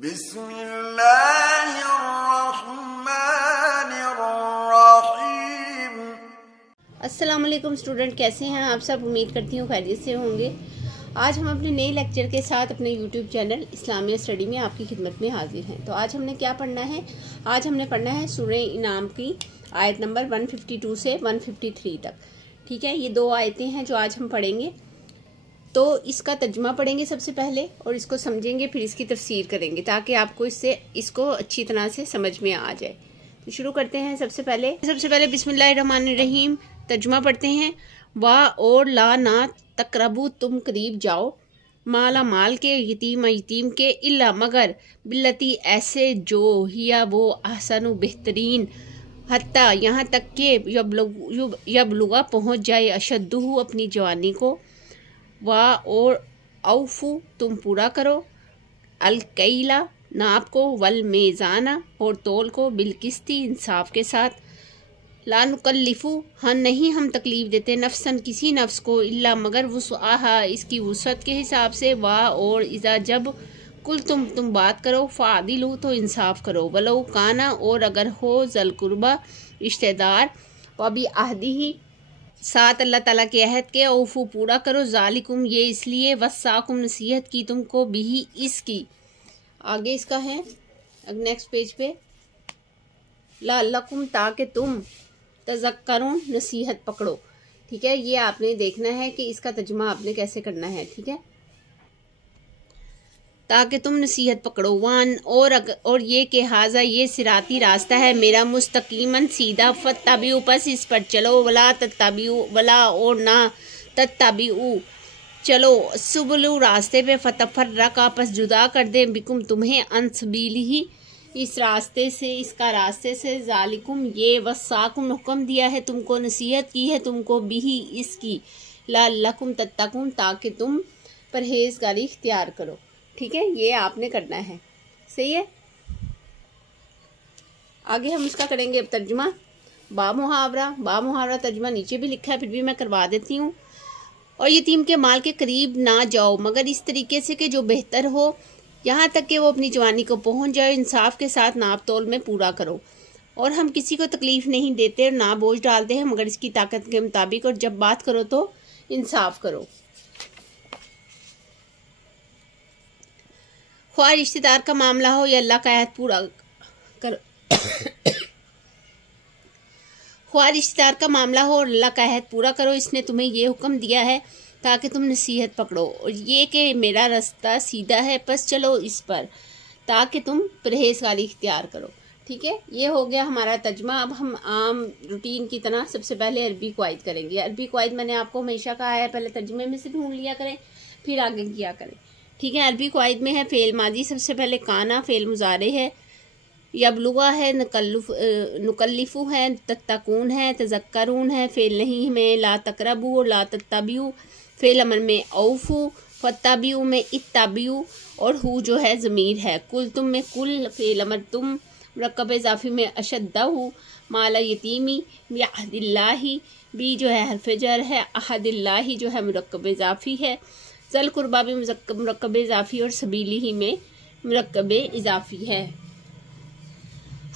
बिस्मिल्लाहिर्रहमानिर्रहीम। अस्सलाम वालेकुम स्टूडेंट, कैसे हैं आप सब। उम्मीद करती हूँ खैरियत से होंगे। आज हम अपने नए लेक्चर के साथ अपने यूट्यूब चैनल इस्लामिया स्टडी में आपकी खिदमत में हाजिर हैं। तो आज हमने क्या पढ़ना है, आज हमने पढ़ना है सूरह इनाम की आयत नंबर 152 से 153 तक। ठीक है, ये दो आयतें हैं जो आज हम पढ़ेंगे। तो इसका तर्जुमा पढ़ेंगे सबसे पहले और इसको समझेंगे, फिर इसकी तफसीर करेंगे ताकि आपको इसको अच्छी तरह से समझ में आ जाए। तो शुरू करते हैं। सबसे पहले बिस्मिल्लाहिर्रहमानिर्रहीम तर्जुमा पढ़ते हैं। वाह और ला ना तकरबू, तुम करीब जाओ, माला माल के, यतीम के, इल्ला मगर, बिल्लती ऐसे जो, हिया वो, ahsanu बेहतरीन, हत्ता यहाँ तक के, यबलुगा पहुँच जाए, अशद्दुहु अपनी जवानी को, वाह और औफू तुम पूरा करो, अलकैला नाप को, वल मेज़ाना और तोल को, बिलकिस्ती इंसाफ के साथ, ला नुकल्लिफू हाँ नहीं हम तकलीफ देते, नफ्सन किसी नफ्स को, इल्ला मगर वुसअहा इसकी वुसअत के हिसाब से, वाह और इज़ा जब, कुल तुम बात करो, फ़ादिलू तो इंसाफ करो, वलो काना और अगर हो, ज़ल कुर्बा रिश्तेदार, वबी आहदी ही साथ अल्लाह ताला के अहद के, औफू पूरा करो, ज़ालिकुम ये इसलिए, वस्साकुम नसीहत की तुमको, बिही इसकी। आगे इसका है नेक्स्ट पेज पे, लअल्लकुम ताकि तुम, तज़क्करून नसीहत पकड़ो। ठीक है, ये आपने देखना है कि इसका तर्जुमा आपने कैसे करना है। ठीक है, ताकि तुम नसीहत पकड़ो, वान और ये कि हाजा ये सिराती रास्ता है मेरा, मुस्तकीमन सीधा, फत्तबिउ बस इस पर चलो, वला तत्तबिउ वला और ना तत्तबिउ चलो, सुबुलु रास्ते पे, फतफर्रक आपस जुदा कर दे, बिकुम तुम्हें, अनसबीलिही इस रास्ते से, इसका रास्ते से, जालिकुम ये, वस्साकुम हुक्म दिया है तुमको, नसीहत की है तुमको, बिही इसकी, लअल्लकुम तत्तकून ताकि तुम परहेजगारी इख्तियार करो। ठीक है, ये आपने करना है। सही है, आगे हम इसका करेंगे अब तर्जुमा। बा मुहावरा तर्जुमा नीचे भी लिखा है, फिर भी मैं करवा देती हूँ। और यतीम के माल के करीब ना जाओ मगर इस तरीके से कि जो बेहतर हो, यहाँ तक कि वो अपनी जवानी को पहुँच जाए, इंसाफ के साथ नाप तोल में पूरा करो। और हम किसी को तकलीफ़ नहीं देते और ना बोझ डालते हैं मगर इसकी ताकत के मुताबिक, और जब बात करो तो इंसाफ करो। ख्वाह रिश्तेदार का मामला हो या अल्लाह का अहद पूरा करो ख्वाह रिश्तेदार का मामला हो और अल्लाह का अहद पूरा करो, इसने तुम्हें ये हुक्म दिया है ताकि तुम नसीहत पकड़ो, और ये कि मेरा रास्ता सीधा है बस चलो इस पर, ताकि तुम परहेजगारी इख्तियार करो। ठीक है, ये हो गया हमारा तर्जुमा। अब हम आम रूटीन की तरह सबसे पहले अरबी क़वाइद करेंगे। अरबी क़वाइद मैंने आपको हमेशा कहा है, पहले तर्जुमे में से ढूंढ लिया करें फिर आगे किया करें। ठीक है, अरबी क़वाइद में है फ़ेल माजी, सबसे पहले काना फ़ेल मुज़ारे है, यबलुगा है, नुकल्लिफू है, तत्तकून है, तज़क्करून है, फ़ेल नहीं में ला तकरबू और ला तत्तबिउ, फ़ेल अमर में औफू, फत्तबिउ में इत्तबिउ और हु जो है ज़मीर है, कुल तुम में कुल, फ़ेल अमर तुम, मुरक्कब इज़ाफ़ी में अशद्दहु, माला यतीमी बिअहदिल्लाहि, बी जो है हर्फ़ जर है, अहदिल्लाहि जो है मुरक्कब इज़ाफ़ी है, ज़ल कुर्बा भी मुरक्कब इज़ाफ़ी और सबीली ही में मुरक्कब इज़ाफ़ी है।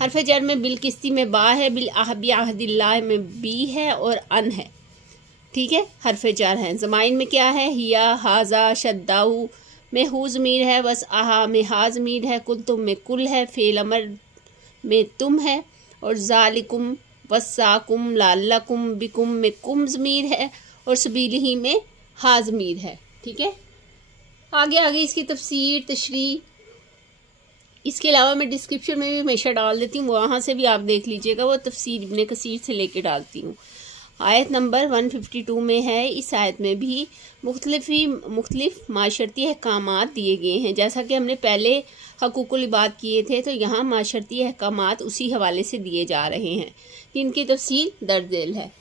हर्फ़ जर में बिलकिस्ती में बा है, बिअहदिल्लाह में बी है और अन है। ठीक है, हर्फ़ जर है। ज़माइन में क्या है, हिया, हाजा, शद्दाऊ में हु ज़मीर है, बस आहा में हा ज़मीर है, कुल तुम में कुल है, फ़ेल अमर में तुम है, और ज़ालिकुम, वस्साकुम, लअल्लकुम, बिकुम में कुम ज़मीर है, और सबीलिही में हा ज़मीर है। ठीक है, आगे इसकी तफसीर तशरीह, इसके अलावा मैं डिस्क्रिप्शन में भी हमेशा डाल देती हूँ, वहाँ से भी आप देख लीजिएगा, वो तफसीर इब्ने कसीर से लेके डालती हूँ। आयत नंबर 152 में है, इस आयत में भी मुख्तलिफ माशरती अहकामात दिए गए हैं। जैसा कि हमने पहले हकूकुल इबाद किए थे, तो यहाँ माशरती अहकामात उसी हवाले से दिए जा रहे हैं, जिनकी तफसील दर्ज झेल है।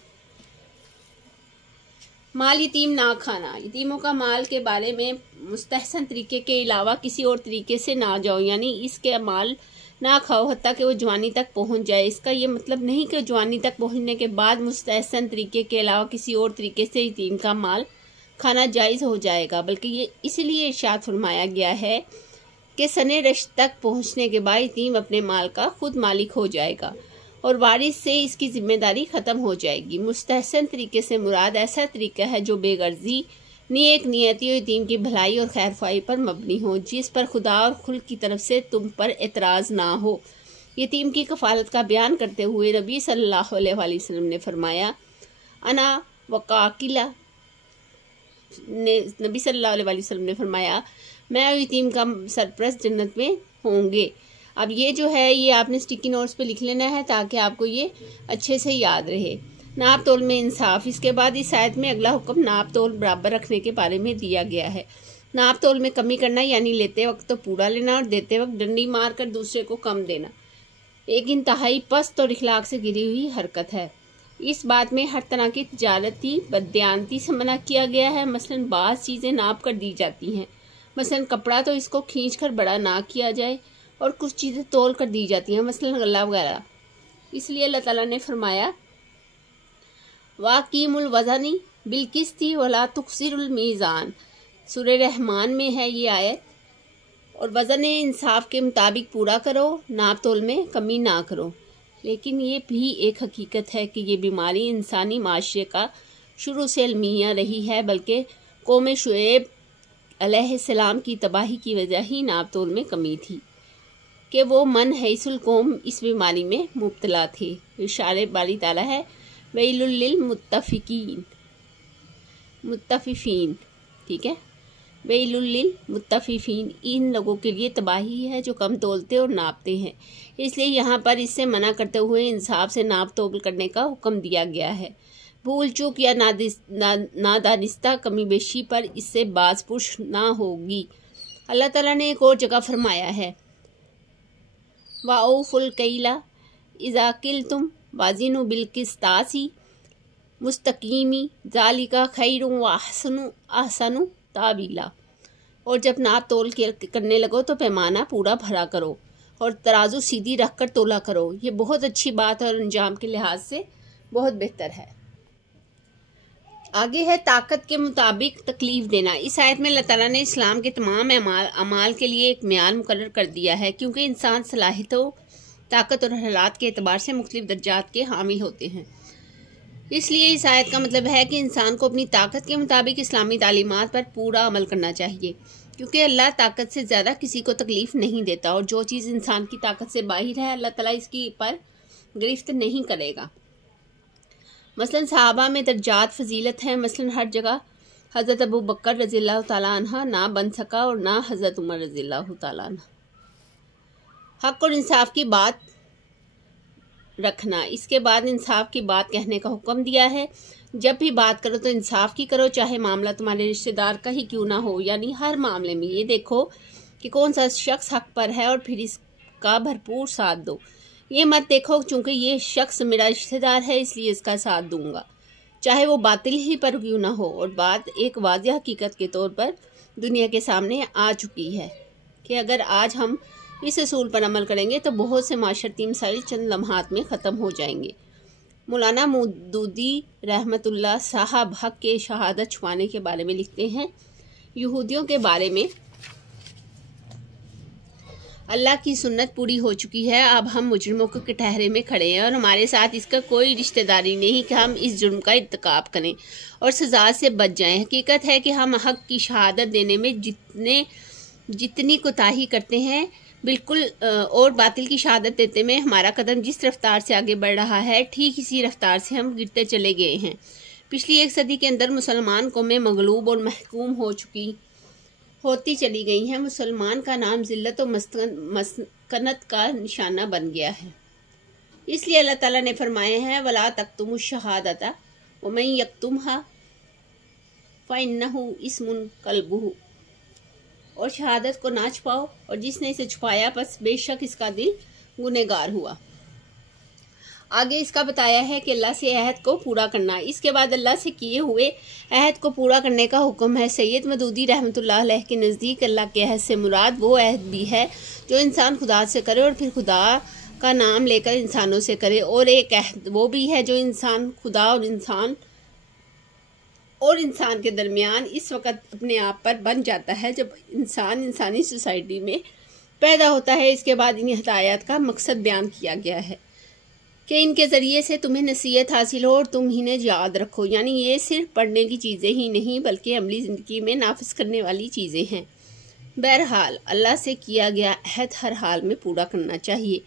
माल यतीम ना खाना, यतीमों का माल के बारे में मुस्तहसन तरीके के अलावा किसी और तरीके से ना जाओ, यानी इसके माल ना खाओ हत्ता कि वो जवानी तक पहुंच जाए। इसका ये मतलब नहीं कि जवानी तक पहुंचने के बाद मुस्तहसन तरीके के अलावा किसी और तरीके से यतीम का माल खाना जायज़ हो जाएगा, बल्कि ये इसलिए इरशाद फरमाया गया है कि सने रश्त तक पहुंचने के बाद यतीम अपने माल का खुद मालिक हो जाएगा और वारिस से इसकी जिम्मेदारी ख़त्म हो जाएगी। मुस्तहसन तरीके से मुराद ऐसा तरीका है जो बेगर्जी, नेक नियति और यतीम की भलाई और खैरख्वाही पर मबनी हो, जिस पर खुदा और खुल्क की तरफ से तुम पर एतराज़ ना हो। यतीम की कफ़ालत का बयान करते हुए नबी सल्लल्लाहु अलैहि वसल्लम ने फरमाया, अना वकाकिला नबी सल्लल्लाहु अलैहि वसल्लम ने फरमाया, मैं और यतीम का सरपरस्त जन्नत में होंगे। अब ये जो है ये आपने स्टिकी नोट्स पे लिख लेना है ताकि आपको ये अच्छे से याद रहे। नाप तोल में इंसाफ। इसके बाद इस आयत में अगला हुक्म नाप तोल बराबर रखने के बारे में दिया गया है। नाप तोल में कमी करना यानी लेते वक्त तो पूरा लेना और देते वक्त डंडी मार कर दूसरे को कम देना एक इंतहाई पस्त और इखलाक से गिरी हुई हरकत है। इस बात में हर तरह की तिजारती बददियानती से मना किया गया है। मसलन बाज़ चीज़ें नाप कर दी जाती हैं, मसलन कपड़ा तो इसको खींच कर बड़ा ना किया जाए, और कुछ चीज़ें तोल कर दी जाती हैं, मसलन गला वगैरह। इसलिए अल्लाह ताला ने फरमाया, वाक़ीमुल वज़नी बिलकिस्ती वला तुक्सिरुल मीज़ान। सूरह रहमान में है ये आयत। और वज़न इंसाफ के मुताबिक पूरा करो, नाप तोल में कमी ना करो। लेकिन ये भी एक हकीकत है कि ये बीमारी इंसानी माशरे का शुरू से अलमिया रही है, बल्कि कौम शुएब अलैहिस्सलाम की तबाही की वजह ही नाप तोल में कमी थी कि वो मन हैसुल कौम इस बीमारी में मुब्तला थे। इशारे बारी ताला है, वैलुल लिल मुत्तफिकीन मुत्तफिफीन, ठीक है, वैलुल लिल मुत्तफिफीन, इन लोगों के लिए तबाही है जो कम तोलते और नापते हैं। इसलिए यहाँ पर इससे मना करते हुए इंसाफ से नाप तोल करने का हुक्म दिया गया है। भूल चूक या नादानिस्ता कमी बेशी पर इससे बाज पुश ना होगी। अल्लाह ताला ने एक और जगह फरमाया है, वाउफुल कैला इज़ा किल्तुम वाजिनु बिलकिस्तासी मुस्तकीमी ज़ालिका खैरुन व अहसनु ताबीला। और जब नाप तोल करने लगो तो पैमाना पूरा भरा करो और तराजू सीधी रख कर तोला करो। ये बहुत अच्छी बात और अंजाम के लिहाज से बहुत बेहतर है। आगे है ताकत के मुताबिक तकलीफ देना। इस आयत में अल्लाह ताला ने इस्लाम के तमाम अमाल के लिए एक म्यार मुकर्रर कर दिया है, क्योंकि इंसान सलाहियतों, ताकत और हालात के एतबार से मुख्तलिफ दर्जात के हामिल होते हैं। इसलिए इस आयत का मतलब है कि इंसान को अपनी ताकत के मुताबिक इस्लामी तालीमात पर पूरा अमल करना चाहिए, क्योंकि अल्लाह ताकत से ज़्यादा किसी को तकलीफ़ नहीं देता, और जो चीज़ इंसान की ताकत से बाहर है अल्लाह ताला इसकी पर गिरफ्त नहीं करेगा। मसलन सहाबा में दर्जात फजीलत है। मसलन हर जगह हज़रत अबू बकर रज़ियल्लाहु ताला अन्हा ना बन सका और ना हज़रत उमर रज़ियल्लाहु ताला अन्हा। हक़ और इंसाफ की बात रखना। इसके बाद इंसाफ की बात कहने का हुक्म दिया है। जब भी बात करो तो इंसाफ की करो, चाहे मामला तुम्हारे रिश्तेदार का ही क्यों ना हो। यानी हर मामले में ये देखो कि कौन सा शख्स हक पर है और फिर इसका भरपूर साथ दो। ये मत देखो चूंकि ये शख्स मेरा रिश्तेदार है इसलिए इसका साथ दूंगा, चाहे वो बातिल ही पर क्यों ना हो। और बात एक वाज़िह हकीकत के तौर पर दुनिया के सामने आ चुकी है कि अगर आज हम इस असूल पर अमल करेंगे तो बहुत से माशरती मसाइल चंद लम्हात में ख़त्म हो जाएंगे। मौलाना मौदूदी रहमतुल्लाह साहब हक के शहादत छुपाने के बारे में लिखते हैं, यहूदियों के बारे में, अल्लाह की सुन्नत पूरी हो चुकी है, अब हम मुजरिमों के कटहरे में खड़े हैं और हमारे साथ इसका कोई रिश्तेदारी नहीं कि हम इस जुर्म का इर्तिकाब करें और सज़ा से बच जाएं। हकीकत है कि हम हक की शहादत देने में जितनी कोताही करते हैं बिल्कुल और बातिल की शहादत देते में हमारा कदम जिस रफ्तार से आगे बढ़ रहा है ठीक इसी रफ्तार से हम गिरते चले गए हैं। पिछली एक सदी के अंदर मुसलमान कौमें मगलूब और महकूम होती चली गई हैं। मुसलमान का नाम ज़िल्लत और मस्कनत का निशाना बन गया है। इसलिए अल्लाह ताला ने फरमाया है, वला तक्तुमुश शहादता वमन यक्तुमहा फइन्नहु इस्मुन कल्बुहु, और शहादत को ना छुपाओ और जिसने इसे छुपाया बस बेशक इसका दिल गुनहगार हुआ। आगे इसका बताया है कि अल्लाह से अहद को पूरा करना। इसके बाद अल्लाह से किए हुए अहद को पूरा करने का हुक्म है। सैयद मदूदी रहमतुल्लाह अलैह के नज़दीक अल्लाह के अहद से मुराद वो अहद भी है जो इंसान खुदा से करे और फिर खुदा का नाम लेकर इंसानों से करे, और एक अहद वो भी है जो इंसान खुदा और इंसान के दरमियान इस वक्त अपने आप पर बन जाता है जब इंसान इंसानी सोसाइटी में पैदा होता है। इसके बाद इन हिदायत का मकसद बयान किया गया है कि इनके ज़रिए से तुम्हें नसीहत हासिल हो और तुम इन्हें याद रखो। यानी ये सिर्फ पढ़ने की चीज़ें ही नहीं बल्कि अमली ज़िंदगी में नाफिज करने वाली चीज़ें हैं। बहरहाल अल्लाह से किया गया अहद हर हाल में पूरा करना चाहिए।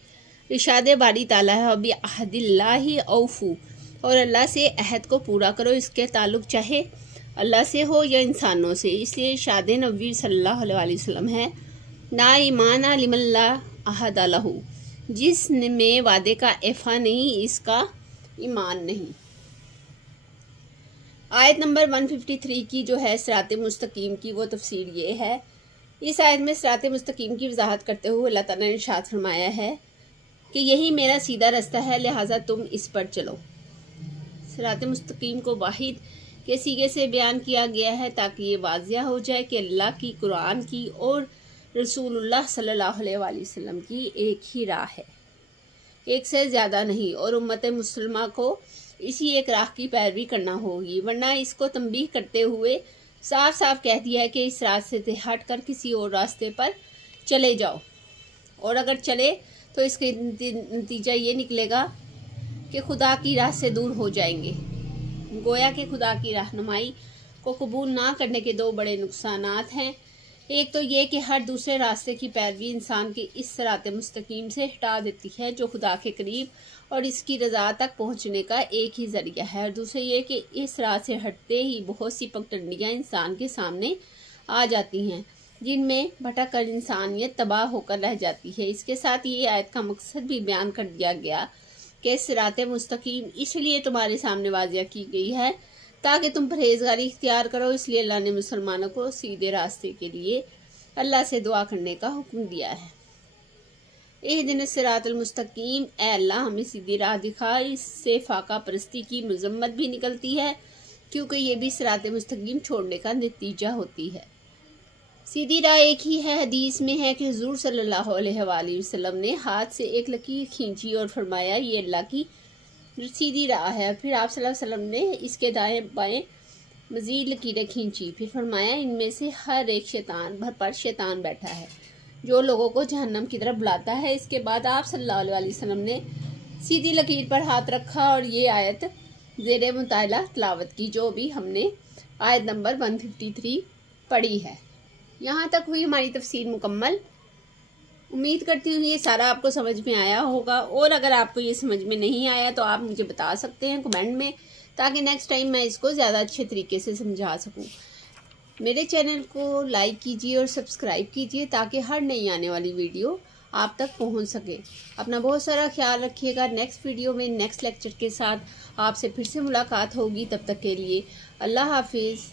इरशाद बारी ताला है अबी अहदिल्लाहि औफू, और अल्लाह से अहद को पूरा करो। इसके ताल्लुक चाहे अल्लाह से हो या इंसानों से। इसलिए इरशाद नबी सल्लल्लाहु अलैहि वसल्लम है ना ईमान लिमल्ला अहद लहू, जिसमें वादे का एफा नहीं इसका ईमान नहीं। आयत नंबर 153 की जो है सिरात मुस्तकीम की वो तफसीर ये है। इस आयत में सिरात मुस्तकीम की वजाहत करते हुए अल्लाह ताला ने इरशाद फरमाया है कि यही मेरा सीधा रास्ता है, लिहाजा तुम इस पर चलो। सिरात मुस्तकीम को वाहिद के सीगे से बयान किया गया है ताकि ये वाज़िया हो जाए कि अल्लाह की, कुरान की और रसूलुल्लाह सल्लल्लाहु अलैहि वसल्लम की एक ही राह है, एक से ज़्यादा नहीं, और उम्मत मुसलमा को इसी एक राह की पैरवी करना होगी। वरना इसको तंबीह करते हुए साफ साफ कह दिया है कि इस रास्ते से हट कर किसी और रास्ते पर चले जाओ, और अगर चले तो इसका नतीजा ये निकलेगा कि खुदा की राह से दूर हो जाएंगे। गोया कि खुदा की रहनुमाई को कबूल ना करने के दो बड़े नुकसानात हैं। एक तो ये कि हर दूसरे रास्ते की पैरवी इंसान की इस सिरात मुस्तकीम से हटा देती है जो खुदा के करीब और इसकी रज़ा तक पहुँचने का एक ही ज़रिया है, और दूसरे ये कि इस राह से हटते ही बहुत सी पगडंडियाँ इंसान के सामने आ जाती हैं जिनमें भटक कर इंसानियत तबाह होकर रह जाती है। इसके साथ ये आयत का मकसद भी बयान कर दिया गया कि सिरात मुस्तकीम इसलिए तुम्हारे सामने वाज़िया की गई है ताकि तुम परहेजगारी इख्तियार करो। इसलिए अल्लाह ने मुसलमानों को सीधे रास्ते के लिए अल्लाह से दुआ करने का हुक्म दिया है। इहदिन सिरातल मुस्तकीम, ए अल्लाह हमें सीधी राह दिखा। इससे फाका परस्ती की मजम्मत भी निकलती है क्योंकि ये भी सिरात मुस्तकीम छोड़ने का नतीजा होती है। सीधी राह एक ही है। हदीस में है कि हुजूर सल्लल्लाहु अलैहि वसल्लम ने हाथ से एक लकीर खींची और फरमाया ये अल्लाह की सीधी राह है। फिर आप सल्लल्लाहु अलैहि वसल्लम ने इसके दाएं बाएं मजीद लकीरें खींची। फिर फरमाया इनमें से हर एक शैतान भर पर शैतान बैठा है जो लोगों को जहन्नम की तरफ बुलाता है। इसके बाद आप सल्लल्लाहु अलैहि वसल्लम ने सीधी लकीर पर हाथ रखा और ये आयत ज़ेरे मुताला तिलावत की जो भी हमने आयत नंबर 153 पढ़ी है। यहाँ तक हुई हमारी तफसीर मुकम्मल। उम्मीद करती हूँ ये सारा आपको समझ में आया होगा, और अगर आपको ये समझ में नहीं आया तो आप मुझे बता सकते हैं कमेंट में, ताकि नेक्स्ट टाइम मैं इसको ज़्यादा अच्छे तरीके से समझा सकूँ। मेरे चैनल को लाइक कीजिए और सब्सक्राइब कीजिए ताकि हर नई आने वाली वीडियो आप तक पहुँच सके। अपना बहुत सारा ख्याल रखिएगा। नेक्स्ट वीडियो में नेक्स्ट लेक्चर के साथ आपसे फिर से मुलाकात होगी। तब तक के लिए अल्लाह हाफिज़।